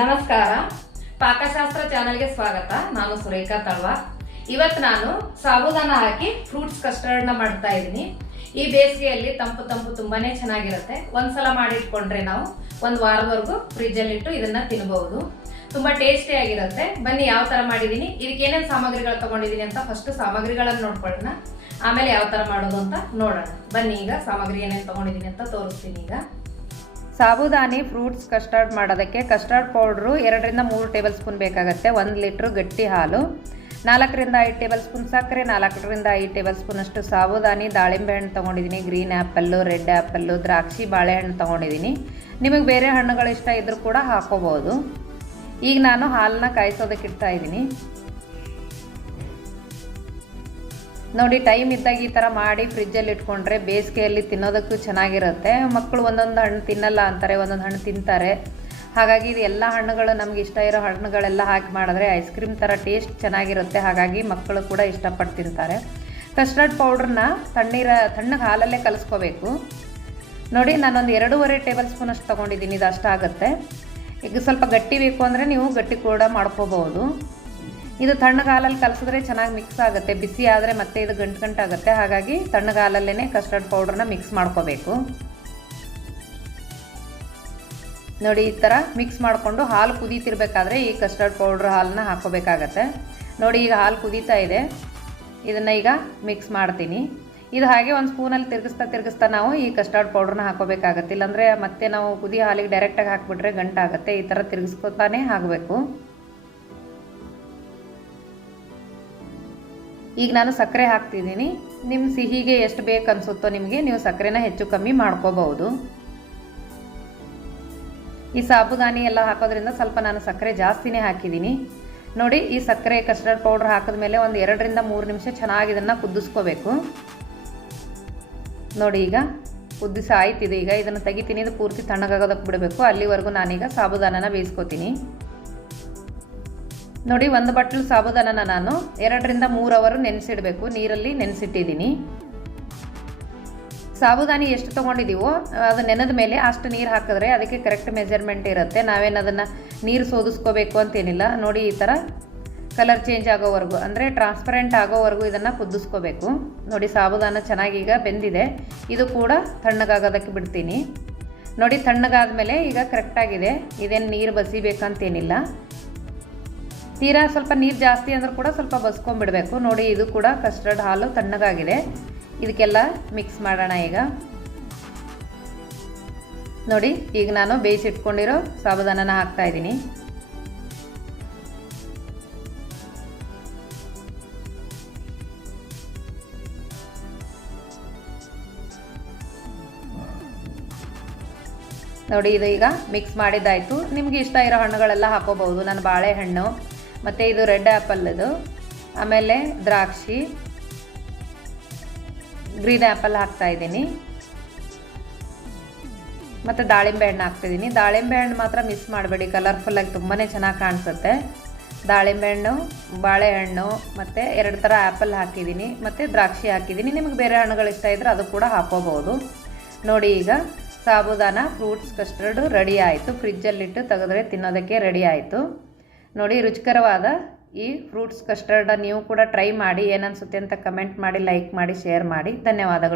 ನಮಸ್ಕಾರ. ಪಾಕಶಾಸ್ತ್ರ ಚಾನೆಲ್ಗೆ ಸ್ವಾಗತ. ನಾನು ಸುರೇಖಾ ತಳ್ವ. ಇವತ್ತು ನಾನು ಸಾಬುದಾನ ಹಾಕಿ ಫ್ರೂಟ್ಸ್ ಕಸ್ಟರ್ಡ್ನ ಮಾಡ್ತಾ ಇದ್ದೀನಿ. ಈ ಬೇಸಿಗೆಯಲ್ಲಿ ತಂಪು ತಂಪು ತುಂಬಾನೇ ಚೆನ್ನಾಗಿರುತ್ತೆ. ಒಂದ್ಸಲ ಮಾಡಿಟ್ಕೊಂಡ್ರೆ ನಾವು ಒಂದು ವಾರದವರೆಗೂ ಫ್ರಿಜ್ ಅಲ್ಲಿ ಇಟ್ಟು ಇದನ್ನ ತಿನ್ಬಹುದು. ತುಂಬಾ ಟೇಸ್ಟಿ ಆಗಿರುತ್ತೆ. ಬನ್ನಿ ಯಾವ ತರ ಮಾಡಿದೀನಿ ಇದಕ್ಕೆ ಏನೇನು ಸಾಮಗ್ರಿಗಳು ತಗೊಂಡಿದೀನಿ ಅಂತ ಫಸ್ಟ್ ಸಾಮಗ್ರಿಗಳನ್ನ ನೋಡ್ಕೊಳ್ಳೋಣ. ಆಮೇಲೆ ಯಾವ ತರ ಮಾಡೋದು ಅಂತ ನೋಡೋಣ. ಬನ್ನಿ ಈಗ ಸಾಮಗ್ರಿ ಏನೇನು ತಗೊಂಡಿದೀನಿ ಅಂತ ತೋರಿಸ್ತೀನಿ ಈಗ. ಸಾಬುದಾನಿ ಫ್ರೂಟ್ಸ್ ಕಸ್ಟರ್ಡ್ ಮಾಡೋದಕ್ಕೆ ಕಸ್ಟರ್ಡ್ ಪೌಡ್ರು ಎರಡರಿಂದ ಮೂರು ಟೇಬಲ್ ಸ್ಪೂನ್ ಬೇಕಾಗುತ್ತೆ, ಒಂದು ಲೀಟ್ರ್ ಗಟ್ಟಿ ಹಾಲು, ನಾಲ್ಕರಿಂದ ಐದು ಟೇಬಲ್ ಸ್ಪೂನ್ ಸಕ್ಕರೆ, ನಾಲ್ಕರಿಂದ ಐದು ಟೇಬಲ್ ಸ್ಪೂನಷ್ಟು ಸಾಬುದಾನಿ, ದಾಳಿಂಬೆ ಹಣ್ಣು ತೊಗೊಂಡಿದ್ದೀನಿ ಗ್ರೀನ್ ಆ್ಯಪಲ್ಲು, ರೆಡ್ ಆ್ಯಪಲ್ಲು, ದ್ರಾಕ್ಷಿ, ಬಾಳೆಹಣ್ಣು ತೊಗೊಂಡಿದ್ದೀನಿ ನಿಮಗೆ ಬೇರೆ ಹಣ್ಣುಗಳು ಇಷ್ಟ ಇದ್ದರೂ ಕೂಡ ಹಾಕೋಬೋದು. ಈಗ ನಾನು ಹಾಲನ್ನ ಕಾಯಿಸೋದಕ್ಕೆ ಇಡ್ತಾ ಇದ್ದೀನಿ. ನೋಡಿ ಟೈಮ್ ಇದ್ದಾಗ ಈ ಥರ ಮಾಡಿ ಫ್ರಿಜ್ಜಲ್ಲಿ ಇಟ್ಕೊಂಡ್ರೆ ಬೇಸಿಗೆಯಲ್ಲಿ ತಿನ್ನೋದಕ್ಕೂ ಚೆನ್ನಾಗಿರುತ್ತೆ. ಮಕ್ಕಳು ಒಂದೊಂದು ಹಣ್ಣು ತಿನ್ನಲ್ಲ ಅಂತಾರೆ, ಒಂದೊಂದು ಹಣ್ಣು ತಿಂತಾರೆ. ಹಾಗಾಗಿ ಇದು ಎಲ್ಲ ಹಣ್ಣುಗಳು ನಮ್ಗೆ ಇಷ್ಟ ಇರೋ ಹಣ್ಣುಗಳೆಲ್ಲ ಹಾಕಿ ಮಾಡಿದ್ರೆ ಐಸ್ ಕ್ರೀಮ್ ಥರ ಟೇಸ್ಟ್ ಚೆನ್ನಾಗಿರುತ್ತೆ. ಹಾಗಾಗಿ ಮಕ್ಕಳು ಕೂಡ ಇಷ್ಟಪಟ್ಟು ತಿಂತಾರೆ ಕಸ್ಟರ್ಡ್ ಪೌಡ್ರನ್ನ ತಣ್ಣೀರ, ತಣ್ಣಗೆ ಹಾಲಲ್ಲೇ ಕಲಿಸ್ಕೋಬೇಕು. ನೋಡಿ, ನಾನೊಂದು ಎರಡೂವರೆ ಟೇಬಲ್ ಸ್ಪೂನ್ ಅಷ್ಟು ತೊಗೊಂಡಿದ್ದೀನಿ, ಇದು ಅಷ್ಟಾಗುತ್ತೆ ಈಗ ಸ್ವಲ್ಪ ಗಟ್ಟಿ ಬೇಕು ಅಂದರೆ ನೀವು ಗಟ್ಟಿ ಕೂಡ ಮಾಡ್ಕೋಬಹುದು ಇದು ತಣ್ಣಗಾಲಲ್ಲಿ ಕಲಸಿದ್ರೆ ಚೆನ್ನಾಗಿ ಮಿಕ್ಸ್ ಆಗುತ್ತೆ. ಬಿಸಿ ಆದರೆ ಮತ್ತೆ ಇದು ಗಂಟು ಗಂಟಾಗುತ್ತೆ. ಹಾಗಾಗಿ ತಣ್ಣಗಾಲಲ್ಲೇ ಕಸ್ಟರ್ಡ್ ಪೌಡ್ರನ್ನ ಮಿಕ್ಸ್ ಮಾಡ್ಕೋಬೇಕು. ನೋಡಿ, ಈ ಥರ ಮಿಕ್ಸ್ ಮಾಡಿಕೊಂಡು ಹಾಲು ಕುದೀತಿರ್ಬೇಕಾದ್ರೆ ಈ ಕಸ್ಟರ್ಡ್ ಪೌಡ್ರ್ ಹಾಲನ್ನ ಹಾಕೋಬೇಕಾಗತ್ತೆ ನೋಡಿ, ಈಗ ಹಾಲು ಕುದೀತಾ ಇದೆ. ಇದನ್ನು ಈಗ ಮಿಕ್ಸ್ ಮಾಡ್ತೀನಿ. ಇದು ಹಾಗೆ ಒಂದು ಸ್ಪೂನಲ್ಲಿ ತಿರುಗಿಸ್ತಾ ತಿರುಗಿಸ್ತಾ ನಾವು ಈ ಕಸ್ಟರ್ಡ್ ಪೌಡ್ರನ್ನ ಹಾಕೋಬೇಕಾಗತ್ತೆ ಇಲ್ಲಾಂದರೆ ಮತ್ತೆ ನಾವು ಕುದಿ ಹಾಲಿಗೆ ಡೈರೆಕ್ಟಾಗಿ ಹಾಕಿಬಿಟ್ರೆ ಗಂಟಾಗುತ್ತೆ. ಈ ಥರ ತಿರುಗಿಸ್ಕೊತಾನೆ ಹಾಕಬೇಕು. ಈಗ ನಾನು ಸಕ್ಕರೆ ಹಾಕ್ತಿದ್ದೀನಿ. ನಿಮ್ಮ ಸಿಹಿಗೆ ಎಷ್ಟು ಬೇಕು ಅನಿಸುತ್ತೋ ನಿಮಗೆ ನೀವು ಸಕ್ಕರೆನ ಹೆಚ್ಚು ಕಮ್ಮಿ ಮಾಡ್ಕೋಬಹುದು. ಈ ಸಾಬುದಾನಿ ಎಲ್ಲ ಹಾಕೋದ್ರಿಂದ ಸ್ವಲ್ಪ ನಾನು ಸಕ್ಕರೆ ಜಾಸ್ತಿನೇ ಹಾಕಿದ್ದೀನಿ. ನೋಡಿ, ಈ ಸಕ್ಕರೆ ಕಸ್ಟರ್ಡ್ ಪೌಡ್ರ್ ಹಾಕಿದ್ಮೇಲೆ ಒಂದು ಎರಡರಿಂದ ಮೂರು ನಿಮಿಷ ಚೆನ್ನಾಗಿ ಇದನ್ನು ಕುದಿಸ್ಕೋಬೇಕು. ನೋಡಿ, ಈಗ ಕುದಿಸಿ ಆಯ್ತಿದೆ. ಈಗ ಇದನ್ನು ತೆಗಿತೀನಿ. ಇದು ಪೂರ್ತಿ ತಣ್ಣಗಾಗೋದಕ್ಕೆ ಬಿಡಬೇಕು. ಅಲ್ಲಿವರೆಗೂ ನಾನೀಗ ಸಾಬುದಾನನ ಬೇಯಿಸ್ಕೋತೀನಿ. ನೋಡಿ, ಒಂದು ಬಟ್ಲು ಸಾಬುದಾನನ ನಾನು. ಎರಡರಿಂದ ಮೂರು ಅವರು ನೆನೆಸಿಡಬೇಕು. ನೀರಲ್ಲಿ ನೆನೆಸಿಟ್ಟಿದ್ದೀನಿ. ಸಾಬುದಾನಿ ಎಷ್ಟು ತೊಗೊಂಡಿದ್ದೀವೋ ಅದು ನೆನೆದ ಮೇಲೆ ಅಷ್ಟು ನೀರು ಹಾಕಿದ್ರೆ ಅದಕ್ಕೆ ಕರೆಕ್ಟ್ ಮೆಜರ್ಮೆಂಟ್ ಇರುತ್ತೆ. ನಾವೇನು ಅದನ್ನು ನೀರು ಸೋದಿಸ್ಕೋಬೇಕು ಅಂತೇನಿಲ್ಲ. ನೋಡಿ, ಈ ಥರ ಕಲರ್ ಚೇಂಜ್ ಆಗೋವರೆಗೂ, ಅಂದರೆ ಟ್ರಾನ್ಸ್ಪರೆಂಟ್ ಆಗೋವರೆಗೂ ಇದನ್ನು ಕುದಿಸ್ಕೋಬೇಕು. ನೋಡಿ, ಸಾಬುದಾನ ಚೆನ್ನಾಗಿ ಈಗ ಬೆಂದಿದೆ. ಇದು ಕೂಡ ತಣ್ಣಗಾಗೋದಕ್ಕೆ ಬಿಡ್ತೀನಿ. ನೋಡಿ ತಣ್ಣಗಾದ ಮೇಲೆ ಈಗ ಕರೆಕ್ಟಾಗಿದೆ ಇದೇನು ನೀರು ಬಸಿಬೇಕಂತೇನಿಲ್ಲ. ತೀರಾ ಸ್ವಲ್ಪ ನೀರು ಜಾಸ್ತಿ ಅಂದರೂ ಕೂಡ ಸ್ವಲ್ಪ ಬಸ್ಕೊಂಡ್ಬಿಡಬೇಕು. ನೋಡಿ, ಇದು ಕೂಡ ಕಸ್ಟರ್ಡ್ ಹಾಲು ತಣ್ಣಗಾಗಿದೆ. ಇದಕ್ಕೆಲ್ಲ ಮಿಕ್ಸ್ ಮಾಡೋಣ ಈಗ. ನೋಡಿ, ಈಗ ನಾನು ಬೇಯಿಸಿಟ್ಕೊಂಡಿರೋ ಸಾಬುದಾನನ ಹಾಕ್ತಾ ಇದ್ದೀನಿ. ನೋಡಿ, ಇದು ಈಗ ಮಿಕ್ಸ್ ಮಾಡಿದ್ದಾಯಿತು. ನಿಮ್ಗೆ ಇಷ್ಟ ಇರೋ ಹಣ್ಣುಗಳೆಲ್ಲ ಹಾಕೋಬಹುದು. ನಾನು ಬಾಳೆಹಣ್ಣು ಮತ್ತು ಇದು ರೆಡ್ ಆ್ಯಪಲ್ದು ಆಮೇಲೆ ದ್ರಾಕ್ಷಿ. ಗ್ರೀನ್ ಆ್ಯಪಲ್ ಹಾಕ್ತಾ ಇದ್ದೀನಿ. ಮತ್ತು ದಾಳಿಂಬೆ ಹಣ್ಣು ಹಾಕ್ತಿದ್ದೀನಿ ದಾಳಿಂಬೆ ಹಣ್ಣು ಮಾತ್ರ ಮಿಸ್ ಮಾಡಬೇಡಿ. ಕಲರ್ಫುಲ್ಲಾಗಿ ತುಂಬಾ ಚೆನ್ನಾಗಿ ಕಾಣಿಸುತ್ತೆ. ದಾಳಿಂಬೆ ಹಣ್ಣು ಬಾಳೆಹಣ್ಣು ಮತ್ತು ಎರಡು ಥರ ಆ್ಯಪಲ್ ಹಾಕಿದ್ದೀನಿ. ಮತ್ತು ದ್ರಾಕ್ಷಿ ಹಾಕಿದ್ದೀನಿ. ನಿಮಗೆ ಬೇರೆ ಹಣ್ಣುಗಳು ಇಷ್ಟ ಇದ್ದರೆ ಅದು ಕೂಡ ಹಾಕೋಬೋದು ನೋಡಿ ಈಗ ಸಾಬುದಾನ ಫ್ರೂಟ್ಸ್ ಕಸ್ಟರ್ಡು ರೆಡಿ ಆಯಿತು. ಫ್ರಿಜ್ಜಲ್ಲಿಟ್ಟು ತೆಗೆದ್ರೆ ತಿನ್ನೋದಕ್ಕೆ ರೆಡಿ ಆಯಿತು. ನೋಡಿ, ರುಚಿಕರವಾದ ಈ ಫ್ರೂಟ್ಸ್ ಕಸ್ಟರ್ಡ ನೀವು ಕೂಡ ಟ್ರೈ ಮಾಡಿ, ಏನನ್ಸುತ್ತೆ ಅಂತ ಕಮೆಂಟ್ ಮಾಡಿ ಲೈಕ್ ಮಾಡಿ ಶೇರ್ ಮಾಡಿ. ಧನ್ಯವಾದಗಳು.